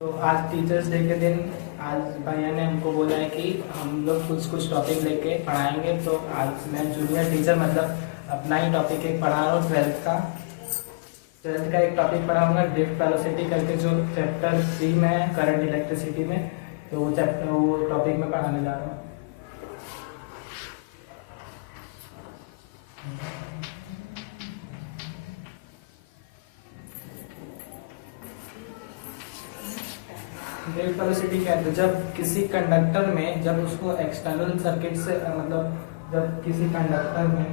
तो आज teachers day के दिन आज भैया ने हमको बोला है कि हम लोग कुछ टॉपिक लेके पढ़ाएंगे। तो आज मैं जूनियर टीचर मतलब अपना ही टॉपिक एक पढ़ा रहा हूँ। ट्वेल्थ का एक टॉपिक पढ़ाऊंगा, ड्रिफ्ट वेलोसिटी करके, जो चैप्टर 3 में है करंट इलेक्ट्रिसिटी में। तो वो टॉपिक में पढ़ाने जा रहा हूँ। ड्रिफ्ट वेलोसिटी क्या है? तो जब किसी कंडक्टर में, जब उसको एक्सटर्नल सर्किट से मतलब जब किसी कंडक्टर में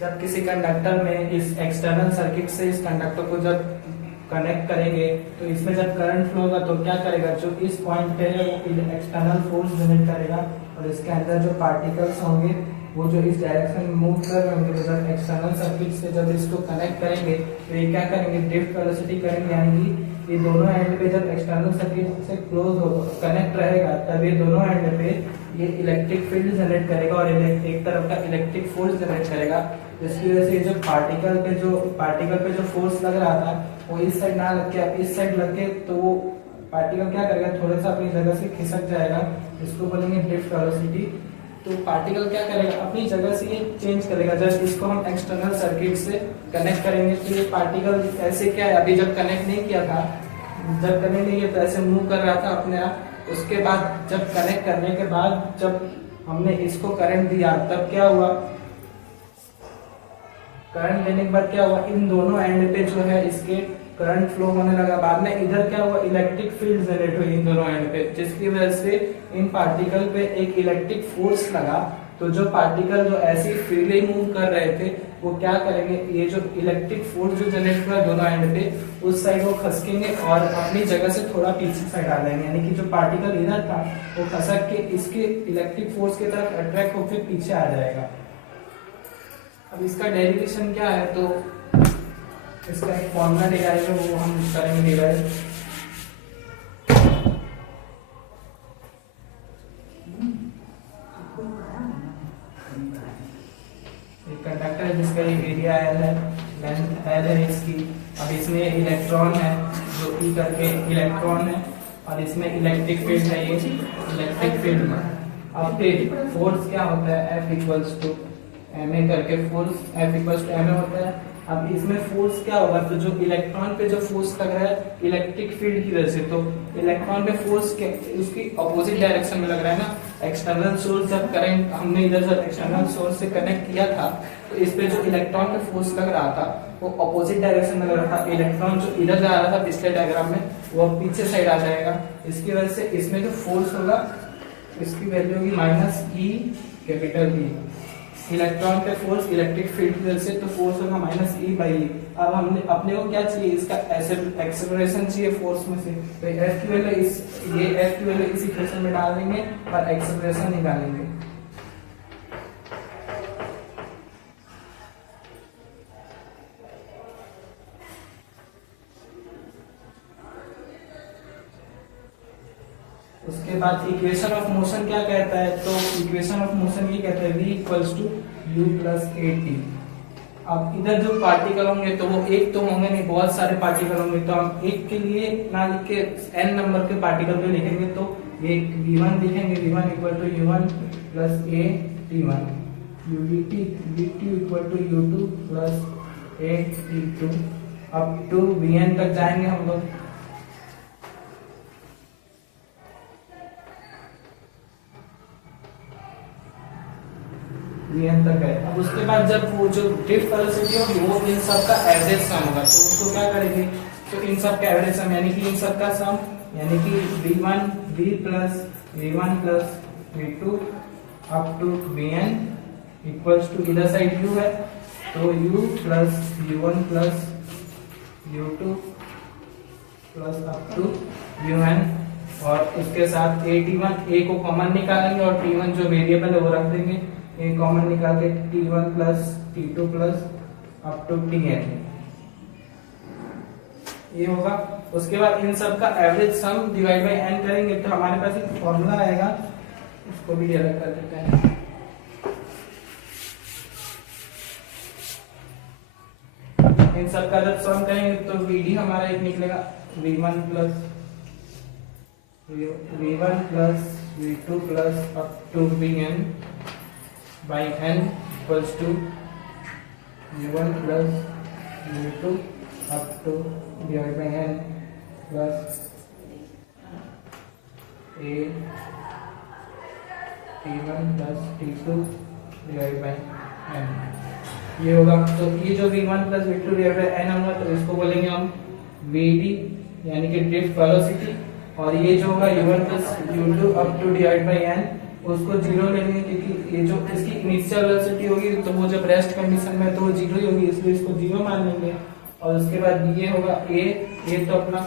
जब किसी कंडक्टर में इस एक्सटर्नल सर्किट से इस कंडक्टर को जब कनेक्ट करेंगे तो इसमें जब करंट फ्लो होगा तो क्या करेगा, जो इस पॉइंट पे है वो एक्सटर्नल फोर्स जनरेट करेगा और इसके अंदर जो पार्टिकल्स होंगे वो जो इस डायरेक्शन में मूव कर रहे होंगे, तो जब एक्सटर्नल सर्किट से जब इसको कनेक्ट करेंगे तो ये क्या करेंगे, ड्रिफ्ट वेलोसिटी करेंगे। यानी कि ये दोनों एंड पे जब एक्सटर्नल सर्किट से क्लोज हो कनेक्ट रहेगा तब ये दोनों एंड पे ये इलेक्ट्रिक फील्ड जनरेट करेगा और एक तरफ का इलेक्ट्रिक फोर्स जनरेट करेगा। जिसकी वजह से जो पार्टिकल पे जो फोर्स लग रहा था वो इस साइड ना लग के अब इस साइड लग के, तो वो पार्टिकल क्या करेगा, थोड़ा सा अपनी जगह से खिसक जाएगा। इसको बोलेंगे ड्रिफ्ट वेलोसिटी। तो पार्टिकल क्या करेगा, अपनी जगह से ये चेंज करेगा। जब इसको हम एक्सटर्नल सर्किट से कनेक्ट करेंगे तो ये पार्टिकल ऐसे क्या है, अभी जब कनेक्ट नहीं किया था, जब कनेक्ट नहीं किया तो ऐसे मूव कर रहा था अपने आप। उसके बाद जब कनेक्ट करने के बाद जब हमने इसको करंट दिया तब क्या हुआ, करंट देने के बाद क्या हुआ, इन दोनों एंड पे जो है इसके करंट फ्लो होने लगा। बाद में इधर क्या हुआ, इलेक्ट्रिक फील्ड जनरेट हुई इन दोनों एंड पे, जिसकी वजह से इन पार्टिकल पे एक इलेक्ट्रिक फोर्स लगा। तो जो पार्टिकल जो ऐसे फ्रीली मूव कर रहे थे वो क्या करेंगे, ये जो इलेक्ट्रिक फोर्स जो जनरेट हुआ दोनों एंड पे, उस साइड वो खसकेंगे और अपनी जगह से थोड़ा पीछे साइड आ जाएंगे। यानी कि जो पार्टिकल इधर था वो खसक के इसके इलेक्ट्रिक फोर्स की तरफ अट्रैक्ट होकर पीछे आ जाएगा। अब इसका डेरिवेशन क्या है, तो इसका एक फॉर्मूला डिराइव है, वो हम करेंगे डिराइव। एक कंडक्टर है जिसका एरिया L है, लेंथ L है इसकी। अब इसमें इलेक्ट्रॉन है जो E करके इलेक्ट्रॉन है और इसमें इलेक्ट्रिक फील्ड है, ये इलेक्ट्रिक फील्ड में। अब फिर फोर्स क्या होता है, F इक्वल्स टू ma करके force F equals to ma होता है। अब इसमें फोर्स क्या होगा, तो जो इलेक्ट्रॉन पे जो फोर्स लग रहा है इलेक्ट्रिक फील्ड की वजह से, तो इलेक्ट्रॉन पे फोर्स उसकी अपोजिट डायरेक्शन में लग रहा है ना। एक्सटर्नल सोर्स जब करंट हमने इधर जब एक्सटर्नल सोर्स से कनेक्ट किया था तो इस पे जो इलेक्ट्रॉन पे फोर्स लग रहा था वो अपोजिट डायरेक्शन में लग रहा था। इलेक्ट्रॉन जो इधर जा रहा था पिछले डायग्राम में वो पीछे साइड आ जाएगा। इसकी वजह से इसमें जो फोर्स होगा इसकी वैल्यू होगी -E कैपिटल E। इलेक्ट्रॉन पे फोर्स इलेक्ट्रिक फील्ड की वजह से, तो फोर्स होगा -E/E। अब हमने अपने को क्या चाहिए, इसका एक्सेलरेशन चाहिए फोर्स में से, तो F की वैल्यू इस इक्वेशन में डाल देंगे और एक्सेलरेशन निकालेंगे। उसके बाद इक्वेशन ऑफ मोशन क्या कहता है, तो इक्वेशन ऑफ मोशन ये कहता है V equals to U plus AT। अब इधर जो पार्टिकल होंगे तो वो एक तो होंगे नहीं, बहुत सारे पार्टिकल होंगे, तो हम एक के लिए ना लिख के n नंबर के पार्टिकल पे लिखेंगे। तो ये V1 लिखेंगे, V1 equal to U1 plus AT1, V2 equal to U2 plus AT2 up to Vn तक जाएंगे हम लोग। तक है। अब उसके बाद जब वो जो ड्रिफ्ट वेलोसिटी होगी वो इन सब का एवरेज सम होगा, तो उसको क्या करेंगे, तो इन सब का एवरेज सम यानी कि इन सब का सम यानी कि V plus V1 plus V2 up to Vn equals to, इधर साइड U है तो U plus U1 plus U2 plus up to Un और उसके साथ AT1, A को कॉमन निकालेंगे और T1 जो वेरिएबल है वो रख देंगे। ये कॉमन निकाल के T1 plus T2 plus up to Tn ये होगा। उसके बाद इन सब का average sum divide by n करेंगे तो हमारे पास एक फॉर्मूला आएगा, उसको भी अलग कर देते हैं। इन सब का जब सम करेंगे तो VD हमारा एक निकलेगा V1 plus V2 plus up to Vn by n equals to V1 plus V2 up to divide by n plus a T1 plus T2 divide by n ये होगा। तो ये जो V1 plus V2 divide by n होगा तो इसको बोलेंगे हम VD यानी कि ड्रिफ्ट वेलोसिटी, और ये जो होगा U1 plus U2 up to divide by n उसको जीरो लेंगे क्योंकि ये जो इसकी इनिशियल वेलोसिटी होगी तो वो जब रेस्ट कंडीशन में तो वो जीरो ही होगी, इसलिए इसको जीरो मान लेंगे। और उसके बाद ये होगा a तो अपना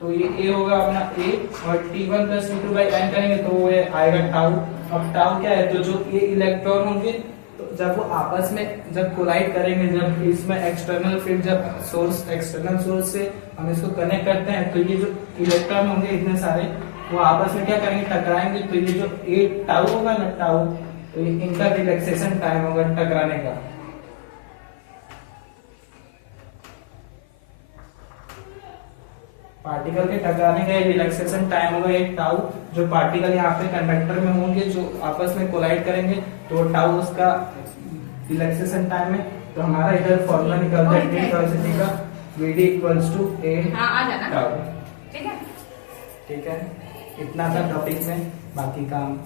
तो ये a होगा अपना a, और T1 plus T2 by n करेंगे तो वो आएगा टाउ। अब टाउ क्या है, तो जो ये इलेक्ट्रॉन होंगे तो जब वो आपस में जब कोलाइड करेंगे, जब इसमें एक्सटर्नल फील्ड जब एक्सटर्नल सोर्स से हम इसको कनेक्ट करते हैं तो ये जो इलेक्ट्रॉन होंगे इतने सारे वो आपस में क्या करेंगे, टकराएंगे। तो ये जो a टाउ होगा ना टाउ, तो ये इनका रिलैक्सेशन टाइम होगा टकराने का। पार्टिकल के टकराने का रिलैक्सेशन टाइम होगा एक टाउ। जो पार्टिकल यहाँ पे कंडक्टर में होंगे जो आपस में कोलाइड करेंगे तो टाउ उसका रिलैक्सेशन टाइम है। तो हमारा इधर फॉर्मूला निकलता है ड्रिफ्ट वेलोसिटी का VD equals to a tau. ठीक है, इतना था टॉपिक में, बाकी काम